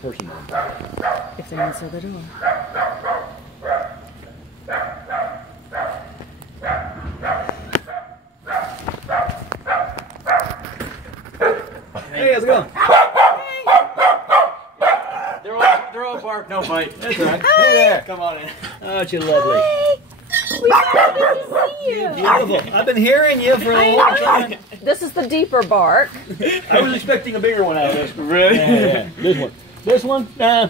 person. If they answer the door. Hey, how's it going? They're all bark, no bite. That's all right. Hey there. Come on in. Oh, you're lovely. We got to see you. Beautiful. I've been hearing you for a long time. This is the deeper bark. I was expecting a bigger one out of this. Really? Yeah. This one. This one? Nah.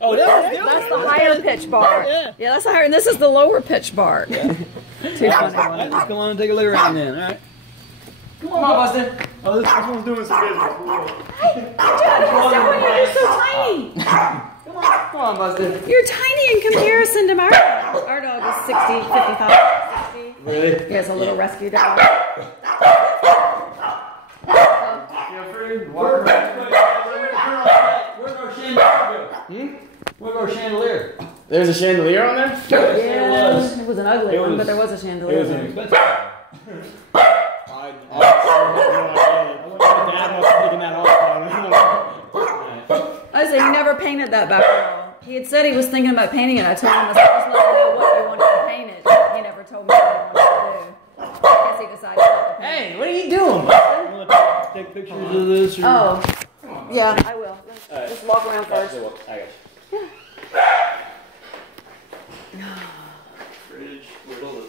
Oh, That's the higher pitch bark. Yeah, that's the higher, and this is the lower pitch bark. Yeah. Too funny one. Just come on and take a look around then, all right? Come on, Bustin. Oh, this one's doing some business. Hey, you're so tiny. Come on, Bustin. You're tiny in comparison to my dog. Our dog is 60, 55, 60. Really? He has a little rescue dog. Where'd our chandelier go? Where'd our chandelier? There's a chandelier on there? Yeah, it was an ugly one, but there was a It chandelier. was an expensive one. I said he never painted that back wall. He had said he was thinking about painting it. I told him, I said, just let me know what you wanted to paint it. He never told me what he wanted to do. I guess he decided not to paint it. Hey, what are you doing? You want to take pictures of this? Or? Oh, yeah, I will. Just walk around first. I got you. Fridge. Where's all the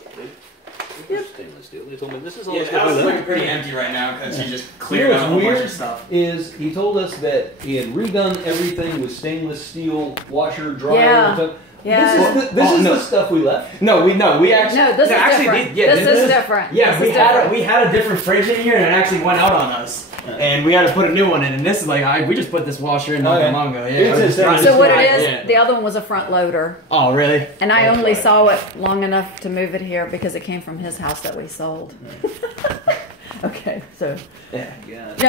stainless steel? They told me this is all Yeah, the the house is stuff. looking pretty empty right now because he just You cleared know out a what's whole bunch weird of stuff. is he told us that he had redone everything with stainless steel washer, dryer, Yeah. and stuff. Yeah. This is the stuff we left. No, we actually. No, this is different. This is different. Yeah, This is different. we had a different fridge in here and it actually went out on us. And we had to put a new one in, and this is like, we just put this washer in not that long ago. Yeah. It's just- So what it Yeah. is, the other one was a front loader. Oh, really? And I only saw it long enough to move it here because it came from his house that we sold. Okay, so. Yeah.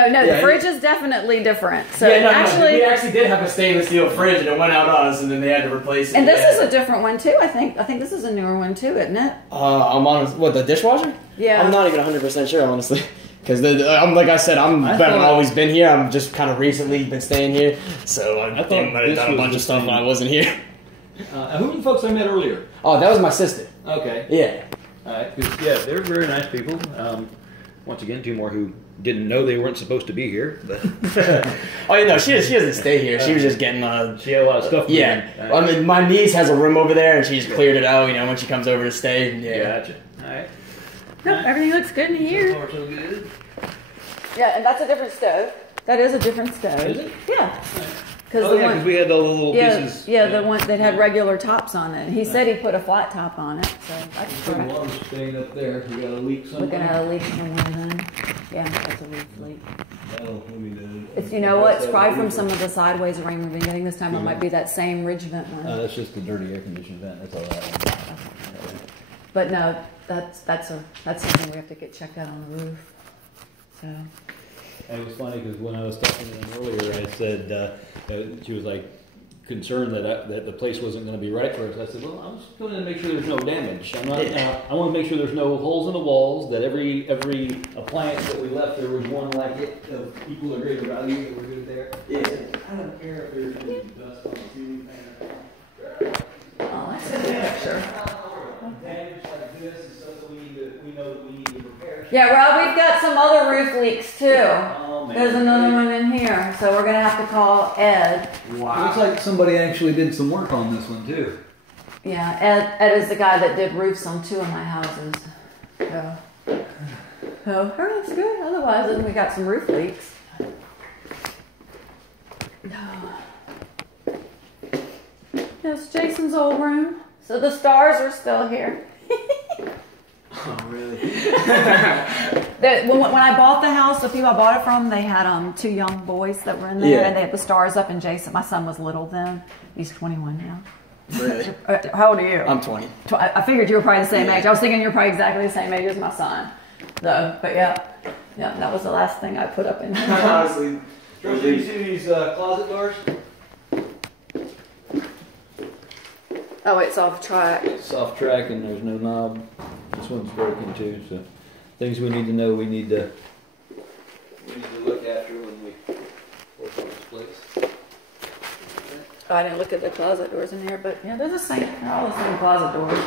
No, the fridge is definitely different. So Yeah, no, actually. we actually did have a stainless steel fridge, and it went out on us, and then they had to replace it. And this is a different one too, I think. I think this is a newer one too, isn't it? I'm on, what, the dishwasher? Yeah. I'm not even 100% sure, honestly. Because, like I said, I've thought- always been here. I'm just kind of recently been staying here. So I thought might have this done a was bunch the of stuff same. when I wasn't here. Who were the folks I met earlier? Oh, that was my sister. Okay. Yeah. All right. Yeah, they're very nice people. Once again, two more who didn't know they weren't supposed to be here. But Oh, yeah, no, she doesn't stay here. She was just getting she had a lot of stuff. Yeah. moving. I mean, my niece has a room over there, and she's cleared it out, when she comes over to stay. Yeah. Gotcha. All right. Nope, everything looks good in here. So far, so good. Yeah, and that's a different stove. That is a different stove. Is it? Yeah. Because Oh, yeah, because we had all the little pieces. Yeah, the one that had regular tops on it. He said he put a flat top on it, so that's The correct. water's staying up there. We got a leak somewhere. Looking at a leak somewhere then. Yeah, that's a roof leak. Oh, let me do it. It's, you know what, it's probably from some of the sideways rain we've been getting this time. It might be that same ridge vent one. That's just the dirty air conditioning vent. That's all that. But no, that's something we have to get checked out on the roof. So. And it was funny because when I was talking to them earlier, I said she was like concerned that the place wasn't going to be right for us. I said, well, I'm just going to make sure there's no damage. I'm not. I want to make sure there's no holes in the walls. That every appliance that we left, there was one like it of equal or greater value that were good there. Yeah. I don't care if there's any dust on the ceiling fan. Oh, that's a good picture. Damage like this is stuff that we know that we need to repair. Yeah, Rob, we've got some other roof leaks too. Oh, man. There's another one in here, so we're gonna have to call Ed. Wow. Looks like somebody actually did some work on this one too. Yeah, Ed is the guy that did roofs on 2 of my houses. So everything's good. Otherwise, then we got some roof leaks. That's Jason's old room. So the stars are still here. Oh, really? When I bought the house, the people I bought it from, they had 2 young boys that were in there, Yeah. and they had the stars up. And Jason, my son was little then. He's 21 now. Really? How old are you? I'm 20. I figured you were probably the same age. I was thinking you were probably exactly the same age as my son. So, but yeah, that was the last thing I put up in here. Honestly. George, do you see these closet doors? Oh, it's off track. Soft track and there's no knob. This one's broken too, so things we need to know we need to look after when we work on this Oh, I didn't look at the closet doors in here, but yeah, they're the same. They're all the same closet doors.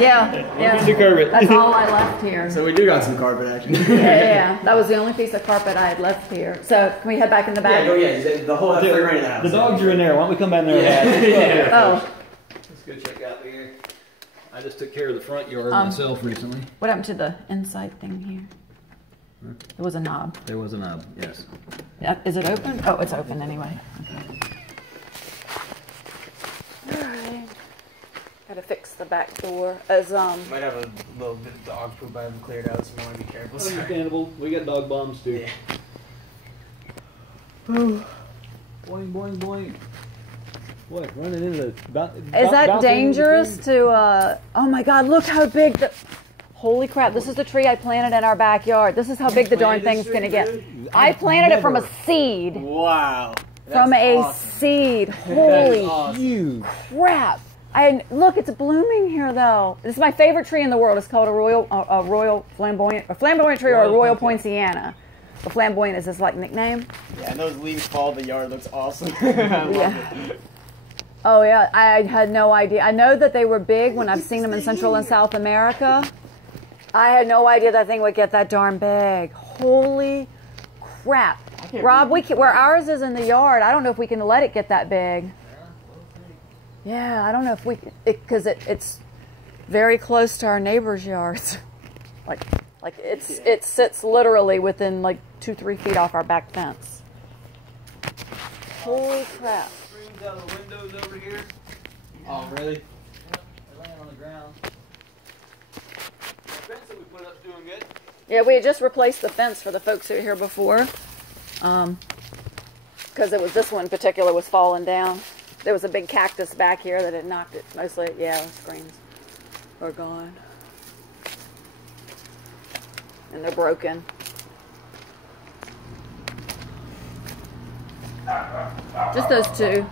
Yeah. The carpet. That's all I left here. So we do got some carpet action. Yeah. That was the only piece of carpet I had left here. So can we head back in the back? The whole right in the house. The dogs are in there. Why don't we come back in there? Oh. Let's go check out here. I just took care of the front yard myself recently. What happened to the inside thing here? There was a knob. There was a knob, yes. Is it open? Oh, it's open anyway. Okay. Alright. Gotta fix the back door. As Might have a little bit of dog poop I haven't cleared out, so I want to be careful. Understandable. We got dog bombs too. Yeah. Boing, boing, boing. What, running into the... Is that dangerous to, oh my god, look how big the... Holy crap, this is the tree I planted in our backyard. This is how big the darn thing's gonna get. I planted it from a seed. Wow. From a seed. Holy huge crap. Look, it's blooming here though. This is my favorite tree in the world. It's called a royal flamboyant tree or a royal poinciana. The flamboyant is his like nickname. Yeah, and those leaves fall, the yard looks awesome. Yeah. Oh yeah, I had no idea. I know that they were big when I've seen them in Central and South America. I had no idea that thing would get that darn big. Holy crap. Rob, where ours is in the yard, I don't know if we can let it get that big. Yeah, I don't know if we, because it's very close to our neighbor's yards. like it sits literally within like 2-3 feet off our back fence. Holy crap. Screens out of the windows over here. Oh, really? Yep, they're laying on the ground. The fence that we put up's doing good. Yeah, we had just replaced the fence for the folks who were here before. Because it was this one in particular was falling down. There was a big cactus back here that had knocked it. Mostly, yeah, the screens are gone. And they're broken. Just those two.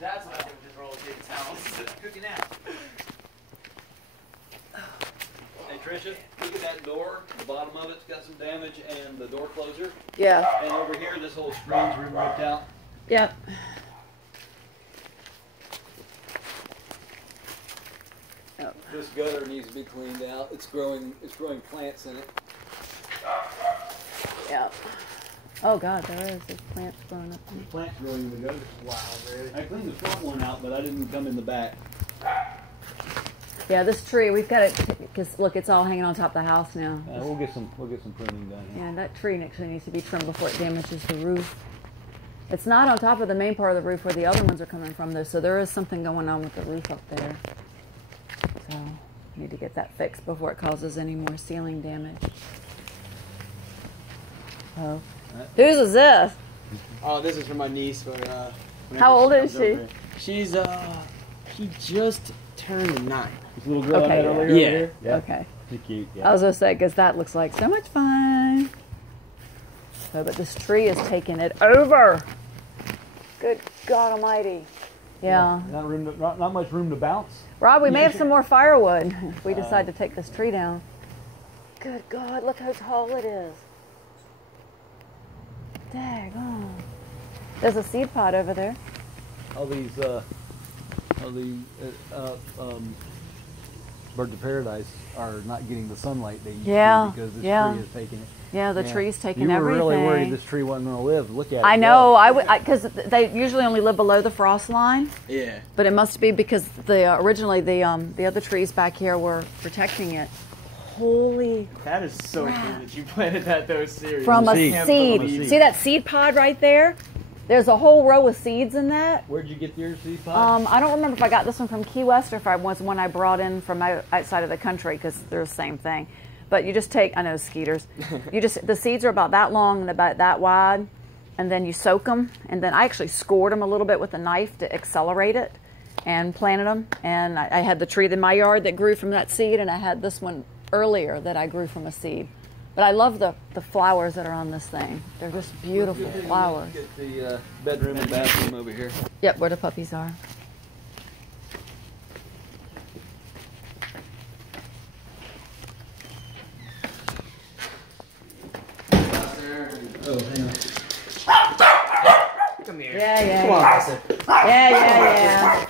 That's what I do with just roll paper towels. Cooking out. Hey Tricia, look at that door. The bottom of it's got some damage and the door closer. Yeah. And over here, this whole screen's ripped out. Yep. Oh. This gutter needs to be cleaned out. It's growing plants in it. Yep. Oh God, there is. There's plants growing up. There's plants growing in the gutter. Wow, really? I cleaned the front one out, but I didn't come in the back. Yeah, this tree, we've got it, because look, it's all hanging on top of the house now. We'll get some pruning done here. Yeah, that tree actually needs to be trimmed before it damages the roof. It's not on top of the main part of the roof where the other ones are coming from though, so there is something going on with the roof up there. So, need to get that fixed before it causes any more ceiling damage. Oh. Whose is this? Oh, this is for my niece. For, How old is she? She's, she just turned 9. This little girl Okay, I had yeah. earlier Yeah. over here? Yeah. Okay. She's cute, yeah. I was going to say, because that looks like so much fun. Oh, but this tree is taking it over. Good God Almighty. Yeah. Not much room to bounce. Rob, we may have some more firewood if we decide to take this tree down. Good God, look how tall it is. Daggone. There's a seed pod over there. All these, birds of paradise are not getting the sunlight they used to because this tree is taking it. Yeah, the tree's taking everything. You were really worried this tree wasn't going to live. Look at it. I know. Because they usually only live below the frost line. Yeah. But it must be because originally the other trees back here were protecting it. Holy That is so cool that you planted that though, seriously. From a seed. seed. See that seed pod right there? There's a whole row of seeds in that. Where'd you get your seed pod? I don't remember if I got this one from Key West or if it was one I brought in from outside of the country because they're the same thing. But you just take, I know skeeters, the seeds are about that long and about that wide, and then you soak them, and then I actually scored them a little bit with a knife to accelerate it and planted them. And I had the tree in my yard that grew from that seed, and I had this one earlier that I grew from a seed. But I love the flowers that are on this thing. They're just beautiful flowers. Get the bedroom and bathroom over here. Yep, where the puppies are. Oh, hang on. Come here. Yeah. Come on, Buster. Yeah.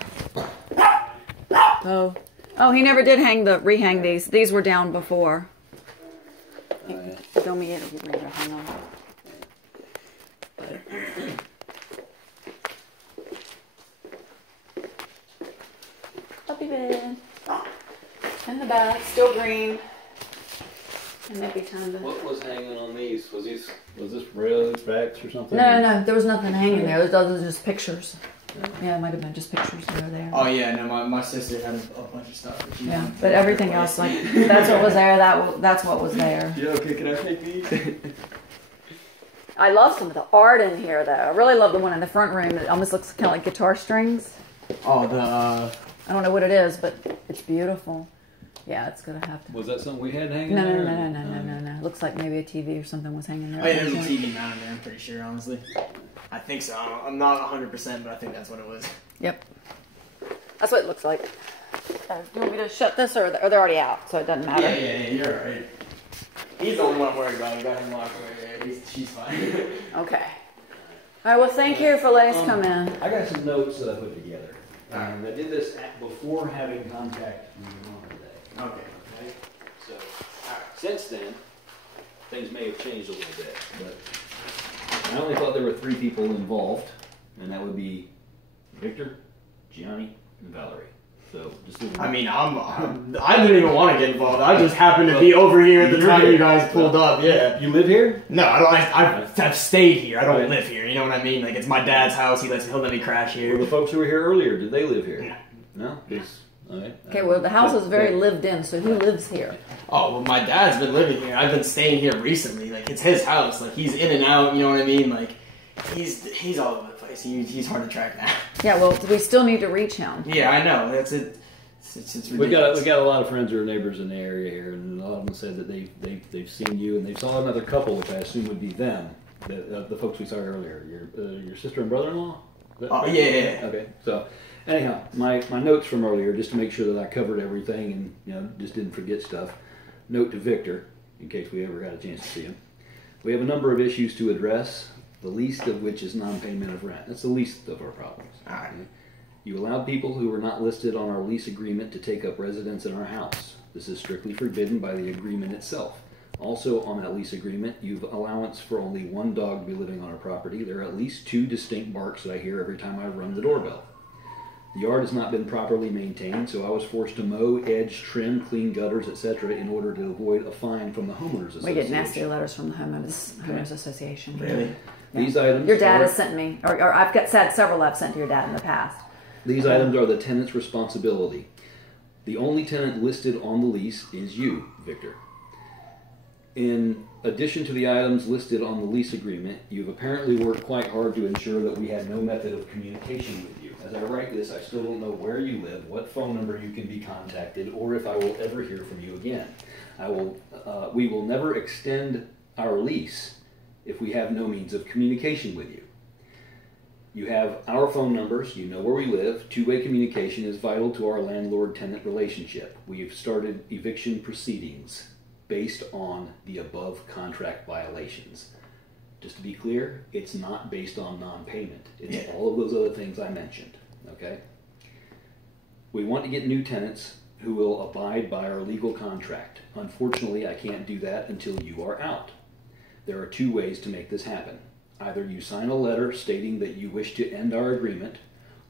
Oh, he never did rehang these. These were down before. Show me it. Hang on. Puppy bed. In the back, still green. And maybe time to... What was hanging on these? Was this rails, racks, or something? No. There was nothing hanging there. Those were just pictures. Yeah, it might have been just pictures that were there. Oh yeah, no, my sister had a bunch of stuff. Yeah, but everything else, like, that's what was there. That's what was there. Yeah, okay, can I take these? I love some of the art in here, though. I really love the one in the front room. It almost looks kind of like guitar strings. Oh, I don't know what it is, but it's beautiful. Yeah, it's gonna have to. Was that something we had hanging No. there? Looks like maybe a TV or something was hanging there. Oh yeah, there's a TV mounted there, I'm pretty sure, honestly. I think so. I'm not 100%, but I think that's what it was. Yep. That's what it looks like. Do you want me to shut this, or they're already out, so it doesn't matter? Yeah, you're alright. He's the only one I'm worried about. I got him locked away there. She's fine. Okay. All right, well, thank you for letting us come in. I got some notes that I put together. I did this before having contact with your mom today. Okay. So, since then, things may have changed a little bit, but I only thought there were 3 people involved, and that would be Victor, Gianni, and Valerie. So, just I mean, I didn't even want to get involved. I just happened to be over here at the time you guys pulled up. Yeah. You live here? No, I don't. I've stayed here. I don't live here. You know what I mean? Like, it's my dad's house. He'll let me crash here. Well, the folks who were here earlier, did they live here? No. Okay, well, the house is very lived in, so who lives here? Oh, well, my dad's been living here. I've been staying here recently. Like, it's his house. Like, he's in and out, you know what I mean? Like, he's all over the place. He's hard to track down. Yeah, well, we still need to reach him. Yeah, I know. That's it. It's ridiculous. We got a lot of friends who are neighbors in the area here, and a lot of them said that they've seen you, and they saw another couple, which I assume would be them, the folks we saw earlier. Your sister and brother-in-law? Oh, yeah. Okay, so... Anyhow, my notes from earlier, just to make sure that I covered everything and just didn't forget stuff. Note to Victor, in case we ever got a chance to see him. We have a number of issues to address, the least of which is non-payment of rent. That's the least of our problems. All right. Okay? You allowed people who were not listed on our lease agreement to take up residence in our house. This is strictly forbidden by the agreement itself. Also, on that lease agreement, you've allowance for only 1 dog to be living on our property. There are at least 2 distinct barks that I hear every time I run the doorbell. The yard has not been properly maintained, so I was forced to mow, edge, trim, clean gutters, etc. in order to avoid a fine from the homeowners association. We get nasty letters from the homeowners association. Really? Yeah. These items your dad has sent me, or I've said several I've sent to your dad in the past. These items are the tenant's responsibility. The only tenant listed on the lease is you, Victor. In addition to the items listed on the lease agreement, you've apparently worked quite hard to ensure that we had no method of communication with you. As I write this, I still don't know where you live, what phone number you can be contacted, or if I will ever hear from you again. We will never extend our lease if we have no means of communication with you. You have our phone numbers, you know where we live. Two-way communication is vital to our landlord-tenant relationship. We have started eviction proceedings based on the above contract violations. Just to be clear, it's not based on non-payment. It's all of those other things I mentioned, okay? We want to get new tenants who will abide by our legal contract. Unfortunately, I can't do that until you are out. There are 2 ways to make this happen. Either you sign a letter stating that you wish to end our agreement,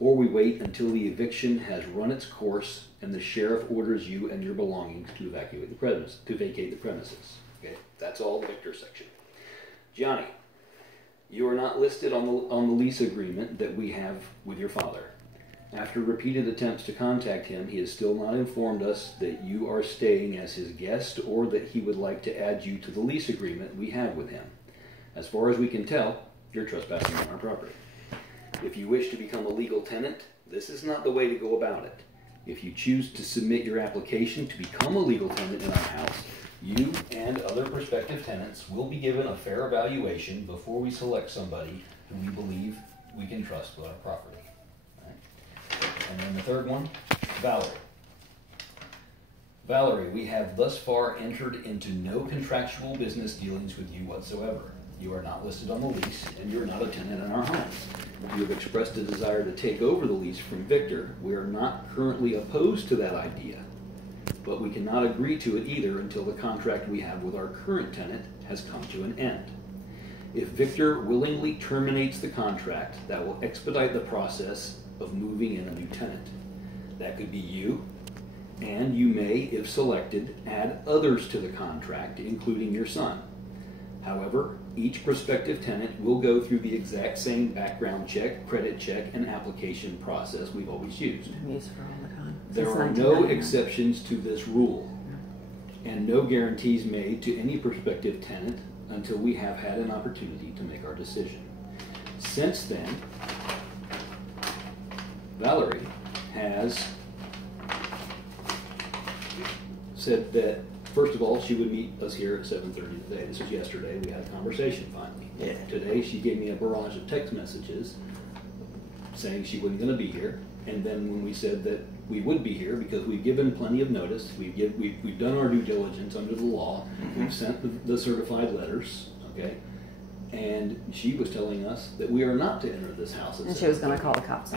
or we wait until the eviction has run its course and the sheriff orders you and your belongings to vacate the premises. Okay, that's all Victor section. Gianni, you are not listed on the lease agreement that we have with your father. After repeated attempts to contact him, he has still not informed us that you are staying as his guest or that he would like to add you to the lease agreement we have with him. As far as we can tell, you're trespassing on our property. If you wish to become a legal tenant, this is not the way to go about it. If you choose to submit your application to become a legal tenant in our house, You and other prospective tenants will be given a fair evaluation before we select somebody who we believe we can trust with our property. All right. And then the third one, Valerie. Valerie, we have thus far entered into no contractual business dealings with you whatsoever. You are not listed on the lease, and you're not a tenant in our homes. You have expressed a desire to take over the lease from Victor. We are not currently opposed to that idea, but we cannot agree to it either until the contract we have with our current tenant has come to an end. If Victor willingly terminates the contract, that will expedite the process of moving in a new tenant. That could be you, and you may, if selected, add others to the contract, including your son. However, each prospective tenant will go through the exact same background check, credit check, and application process we've always used. There are no exceptions to this rule, and no guarantees made to any prospective tenant until we have had an opportunity to make our decision. Since then, Valerie has said that, first of all, she would meet us here at 7:30 today. This was yesterday. We had a conversation finally. Yeah. Today, she gave me a barrage of text messages saying she wasn't going to be here. And then when we said that we would be here because we've given plenty of notice, we've done our due diligence under the law, we've sent the certified letters, okay? And she was telling us that we are not to enter this house. And she was going to call the cops.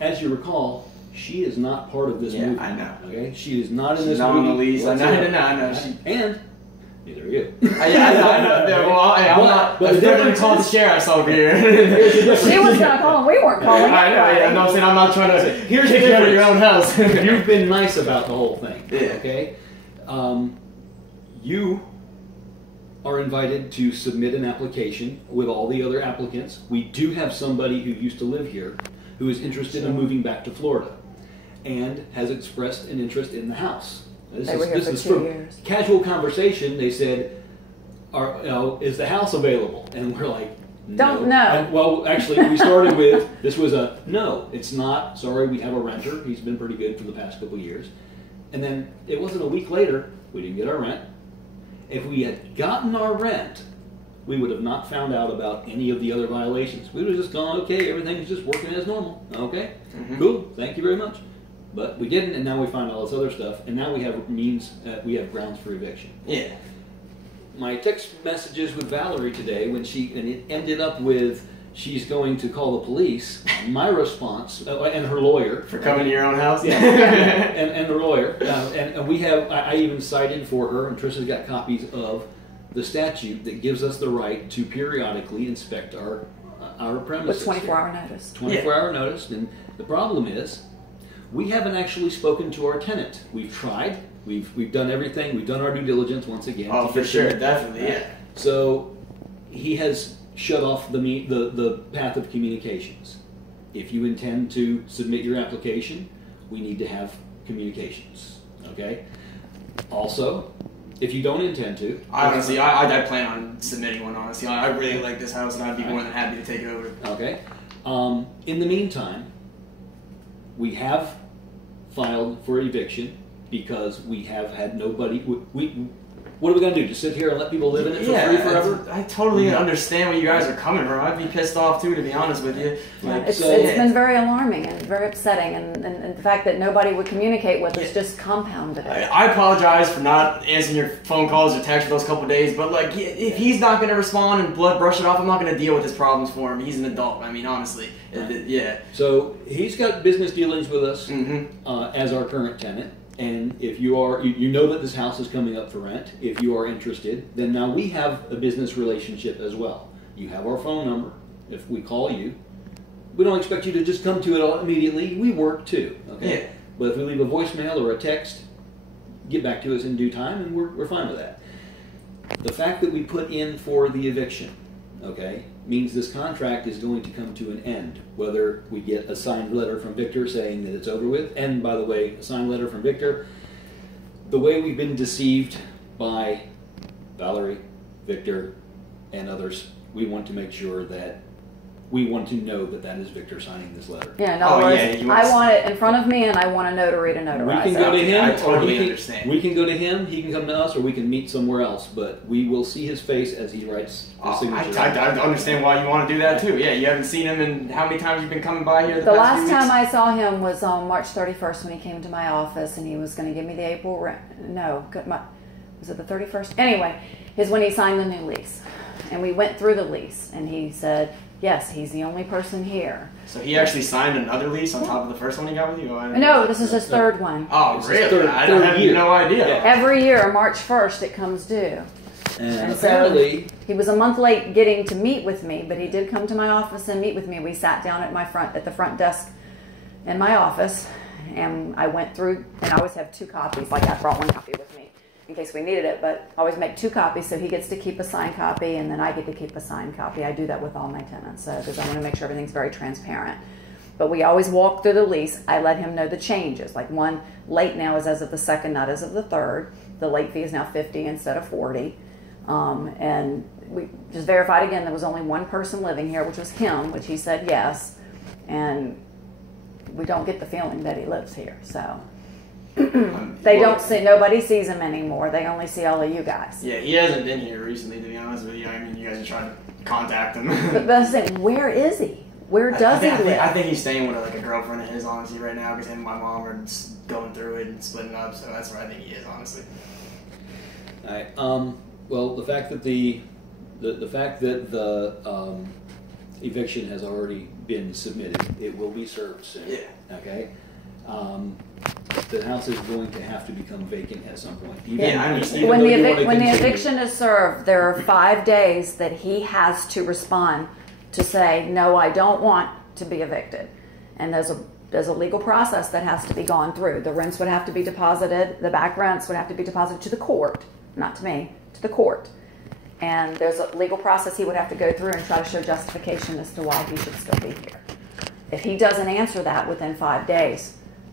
As you recall, she is not part of this movement. I know. Okay, she is not in this not movie. On the lease. I know. And neither are you. I know. Well, I'm not. But they're going to call the sheriff's over here. She was going to call and we weren't calling. I know. Yeah, no, I'm saying I'm not trying to. Here's kick the you out of difference. your own house. You've been nice about the whole thing. Yeah. Okay. You are invited to submit an application with all the other applicants. We do have somebody who used to live here who is interested in moving back to Florida and has expressed an interest in the house. They were here for 2 years. Casual conversation, they said, is the house available? And we're like, no. Don't know. And, well, actually, we started with, this was a, no, it's not. Sorry, we have a renter. He's been pretty good for the past couple of years. And then it wasn't a week later, we didn't get our rent. If we had gotten our rent, we would have not found out about any of the other violations. We would have just gone, okay, everything's just working as normal. Okay, cool, thank you very much. But we didn't, and now we find all this other stuff, and now we have we have grounds for eviction. Yeah. My text messages with Valerie today, and it ended up with, she's going to call the police. My response, and her lawyer. For coming to your own house? Yeah, and her lawyer. And we have, I even cited for her, and Trisha's got copies of the statute that gives us the right to periodically inspect our premises. With 24-hour notice. 24-hour notice. And the problem is, we haven't actually spoken to our tenant. We've tried. We've done everything. We've done our due diligence once again. Oh, for sure. Definitely, yeah. So he has shut off the path of communications. If you intend to submit your application, we need to have communications, okay? Also, if you don't intend to... Honestly, I plan on submitting one, honestly. I really like this house, and I'd be more than happy to take it over. Okay. In the meantime, we have filed for eviction because we have had nobody... What are we going to do? Just sit here and let people live in it for free forever? I totally understand where you guys are coming from. I'd be pissed off too, to be honest with you. It's been very alarming and very upsetting, and the fact that nobody would communicate with us just compounded it. I apologize for not answering your phone calls or texts for those couple days, but like, if he's not going to respond and brush it off, I'm not going to deal with his problems for him. He's an adult. I mean, honestly, yeah. So he's got business dealings with us as our current tenant. And if you are, you know that this house is coming up for rent. If you are interested, then now we have a business relationship as well. You have our phone number. If we call you, we don't expect you to just come to it all immediately. We work too, okay? Yeah. But if we leave a voicemail or a text, get back to us in due time, and we're fine with that. The fact that we put in for the eviction, okay, means this contract is going to come to an end, whether we get a signed letter from Victor saying that it's over with. And by the way, a signed letter from Victor, the way we've been deceived by Valerie, Victor, and others, we want to make sure that we want to know that that is Victor signing this letter. Yeah, in other words, yeah, I want it in front of me, and I want a notary to notarize We can go to him. I totally or understand. We can go to him. He can come to us, or we can meet somewhere else. But we will see his face as he writes his signature. I understand why you want to do that too. Yeah, you haven't seen him, and how many times you've been coming by here? The last time I saw him was on March 31st when he came to my office, and he was going to give me the April rent. No, was it the 31st? Anyway, is when he signed the new lease, and we went through the lease, and he said, yes, he's the only person here. So he actually signed another lease on top of the first one he got with you? No, this is his third one. Oh, It's really? I had no idea. Yeah. Every year, March 1st, it comes due. And so apparently, he was a month late getting to meet with me, but he did come to my office and meet with me. We sat down at the front desk in my office, and I went through, and I always have 2 copies. Like, I brought 1 copy with me in case we needed it, but I always make 2 copies, so he gets to keep a signed copy, and then I get to keep a signed copy. I do that with all my tenants, because I want to make sure everything's very transparent. But we always walk through the lease. I let him know the changes. Like, one late now is as of the 2nd, not as of the 3rd. The late fee is now $50 instead of $40. And we just verified again there was only 1 person living here, which was him, which he said yes. And we don't get the feeling that he lives here, so. Nobody sees him anymore. They only see all of you guys. Yeah, he hasn't been here recently, to be honest with you. I mean, you guys are trying to contact him. But I'm saying, where is he? Where does he live? I think he's staying with a girlfriend of his, honestly, right now, because him and my mom are just going through it and splitting up. So that's where I think he is, honestly. all right. Well, the fact that the eviction has already been submitted, it will be served soon. Yeah. Okay. The house is going to have to become vacant at some point. Yeah, I understand. When the eviction is served, there are 5 days that he has to respond to say, no, I don't want to be evicted. And there's a legal process that has to be gone through. The rents would have to be deposited, the back rents would have to be deposited to the court, not to me, to the court. And there's a legal process he would have to go through and try to show justification as to why he should still be here. If he doesn't answer that within 5 days,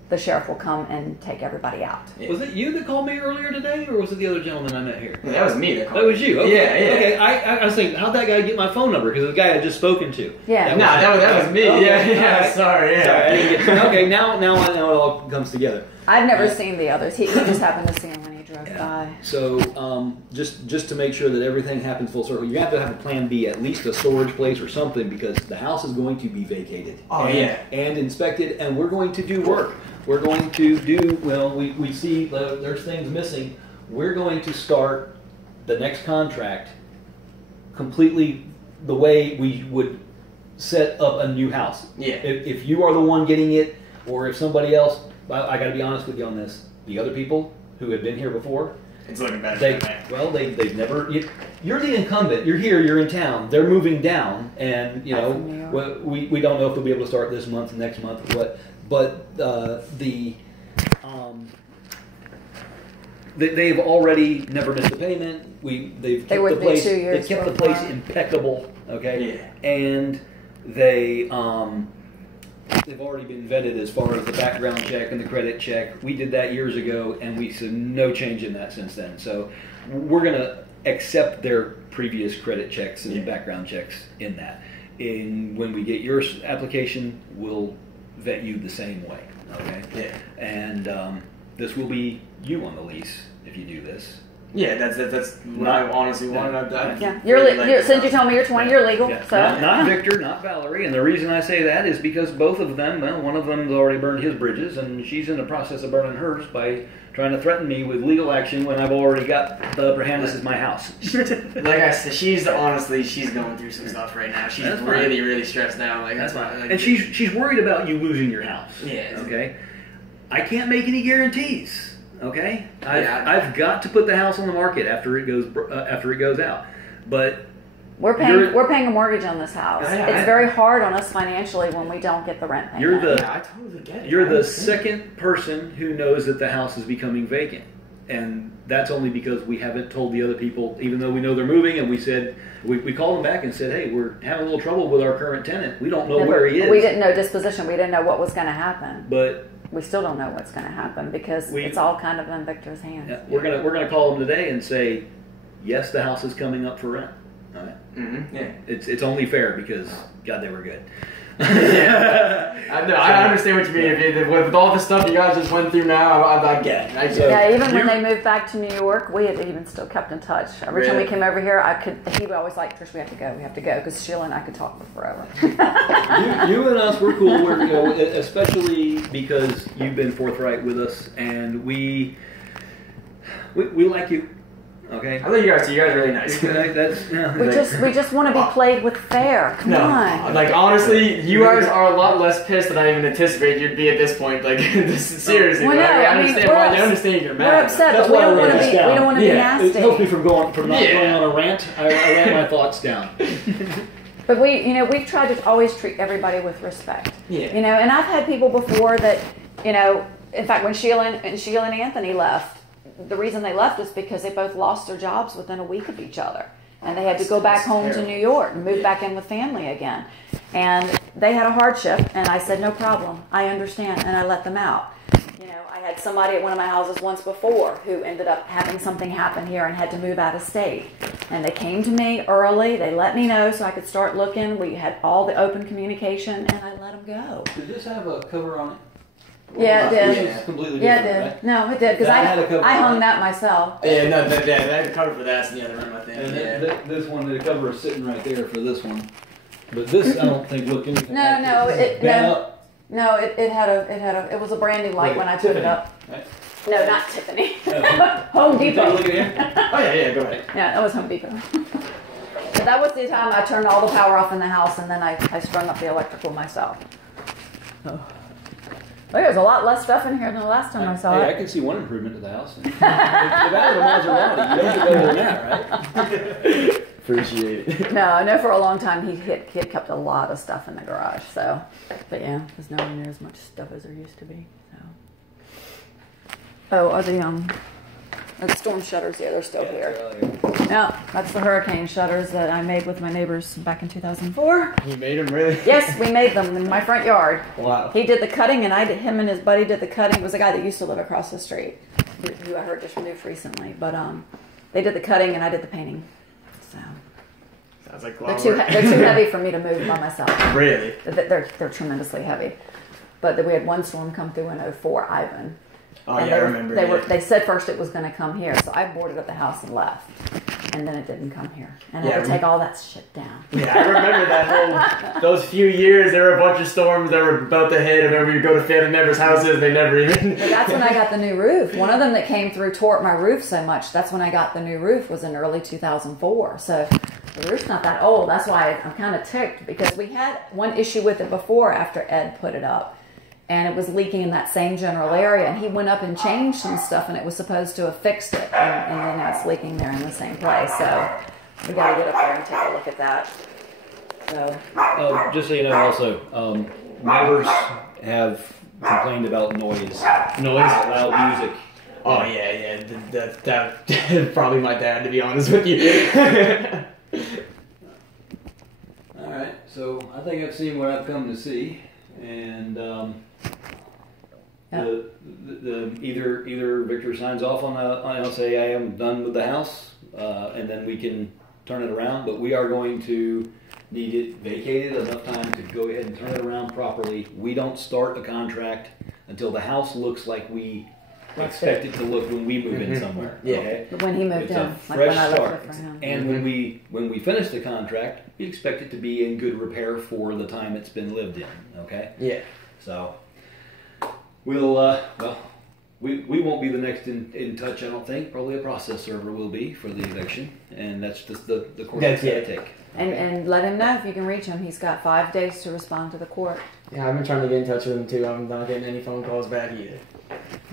the sheriff will come and take everybody out. Yeah. Was it you that called me earlier today, or was it the other gentleman I met here? Yeah, that was me that called. That was you. Okay. Yeah. Okay. I was thinking, how'd that guy get my phone number? Because the guy I had just spoken to. Yeah. That was me. Okay. Yeah. Right. Sorry. Yeah. Sorry, I didn't get, okay. Now it all comes together. I've never seen the others. He just happened to see him when he drove by. So just to make sure that everything happens full circle, you have to have a plan B, at least a storage place or something, because the house is going to be vacated. And inspected, and we're going to do work. We're going to do, well, we see there's things missing. We're going to start the next contract completely the way we would set up a new house. Yeah. If you are the one getting it, or if somebody else, I got to be honest with you on this. The other people who have been here before, it's looking better. They've never. You're the incumbent. You're here. You're in town. They're moving down, and we don't know if they'll be able to start this month, next month, what. But they've already never missed a payment. They've kept the place. They've kept the place impeccable. Okay. Yeah. And they've already been vetted as far as the background check and the credit check. We did that years ago, and we saw no change in that since then. So we're going to accept their previous credit checks and background checks in that. When we get your application, we'll vet you the same way. Okay. Yeah. And this will be you on the lease if you do this. Yeah, that's what I honestly wanted. Since you told me you're 20, you're legal. Yeah. So. Not Victor, not Valerie. And the reason I say that is because both of them, well, one of them has already burned his bridges, and she's in the process of burning hers by trying to threaten me with legal action when I've already got the upper hand. This is my house. Like I said, she's going through some stuff right now. She's really stressed out. Like that's fine. And she's worried about you losing your house. Yeah. Okay. I can't make any guarantees. Okay, I've got to put the house on the market after it goes out, but we're paying a mortgage on this house. It's very hard on us financially when we don't get the rent payment. I totally get it. You're the second person who knows that the house is becoming vacant, and that's only because we haven't told the other people, even though we know they're moving, and we said we called them back and said, hey, we're having a little trouble with our current tenant. We don't know where he is. We didn't know disposition. We didn't know what was going to happen. But we still don't know what's going to happen because it's all kind of in Victor's hands. Yeah, we're gonna call them today and say, yes, the house is coming up for rent. All right. Mm-hmm. Yeah. It's only fair because God, they were good. I understand what you mean. If with all the stuff you guys just went through now, I get it. Yeah, even when they moved back to New York, we had even still kept in touch. Every time we came over here, he would always like, Trish, we have to go, because Sheila and I could talk for forever. you and us, we're cool. Especially because you've been forthright with us, and we like you. Okay. I think you guys are really nice. We just want to be played with fair. Come on. Like honestly, you guys are a lot less pissed than I even anticipated you'd be at this point. Like seriously, well, no, I understand why. I understand you're mad. We're upset, but we don't want to be. We don't want to be nasty. It helps me from not going on a rant. I ran my thoughts down. But we've tried to always treat everybody with respect. Yeah. And I've had people before that, in fact, when Sheila and Anthony left. The reason they left is because they both lost their jobs within a week of each other. And they had to go back home to New York and move back in with family again. And they had a hardship, and I said, no problem. I understand, and I let them out. I had somebody at one of my houses once before who ended up having something happen here and had to move out of state. And they came to me early. They let me know so I could start looking. We had all the open communication, and I let them go. Did this have a cover on it? Yeah, it did. It's completely Yeah, it different, did. right? No, it did, because I hung that myself. Yeah, no, they had a cover for that in the other room, I think. And this one, the cover is sitting right there for this one. But this, I don't think looked anything it was a brand new light when I took it up. Right? No, not Tiffany. Home Depot. Oh yeah, go ahead. Yeah, that was Home Depot. But that was the time I turned all the power off in the house, and then I strung up the electrical myself. Oh. There's a lot less stuff in here than the last time I saw it. I can see one improvement to the house. The value of Maserati, you don't get better than that, right? Appreciate it. No, I know for a long time he had kept a lot of stuff in the garage. So, but yeah, there's nowhere near as much stuff as there used to be. So, the storm shutters. Yeah, they're still here. Yeah, that's the hurricane shutters that I made with my neighbors back in 2004. You made them, really? Yes, we made them in my front yard. Wow. He did the cutting, and him and his buddy did the cutting. It was a guy that used to live across the street, who I heard just moved recently. But they did the cutting, and I did the painting. So sounds like they're too heavy for me to move by myself. Really? They're tremendously heavy. But we had one storm come through in 2004, Ivan. Oh, yeah, I remember. They said first it was going to come here, so I boarded up the house and left. And then it didn't come here. And I had to take all that shit down. Yeah, I remember that those few years, there were a bunch of storms that were about to hit. I remember you go to family members' houses, they never even... But that's when I got the new roof. One of them that came through tore up my roof so much, that's when I got the new roof, was in early 2004. So the roof's not that old. That's why I'm kind of ticked, because we had one issue with it before after Ed put it up. And it was leaking in that same general area, and he went up and changed some stuff, and it was supposed to have fixed it, and then now it's leaking there in the same place. So we got to get up there and take a look at that. So just so you know, also neighbors have complained about noise, loud music. Oh yeah. That probably my dad, to be honest with you. All right, so I think I've seen what I've come to see, and. Either Victor signs off on I'll say I am done with the house, and then we can turn it around. But we are going to need it vacated enough time to go ahead and turn it around properly. We don't start the contract until the house looks like we expect it to look when we move in somewhere. Yeah. Okay? when he moved It's in, a like fresh when I start. left it for him. And when we finish the contract, we expect it to be in good repair for the time it's been lived in. Okay. Yeah. So. We'll, we won't be the next in touch, I don't think. Probably a process server will be for the eviction, and that's just the course that's going to take. And let him know if you can reach him. He's got 5 days to respond to the court. Yeah, I've been trying to get in touch with him too. I'm not getting any phone calls back either.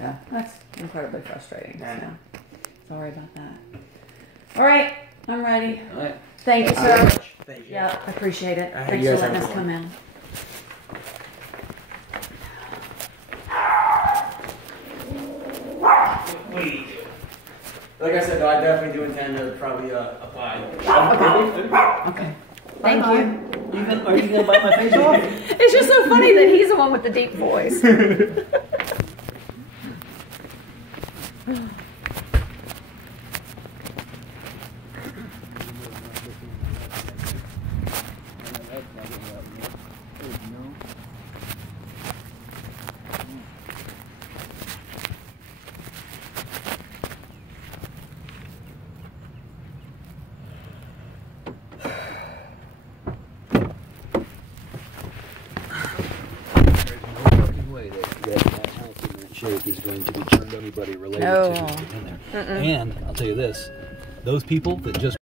Yeah, that's incredibly frustrating. So sorry about that. All right, I'm ready. All right. Thank you, sir. Thank you. Yeah, I appreciate it. Right, Thanks for letting us come in. Like I said, though, I definitely do intend to probably apply. Okay. Thank you. Are you going to bite my face off? It's just so funny that he's the one with the deep voice. shake is going to be turned on anybody related to in there. And I'll tell you this, those people that just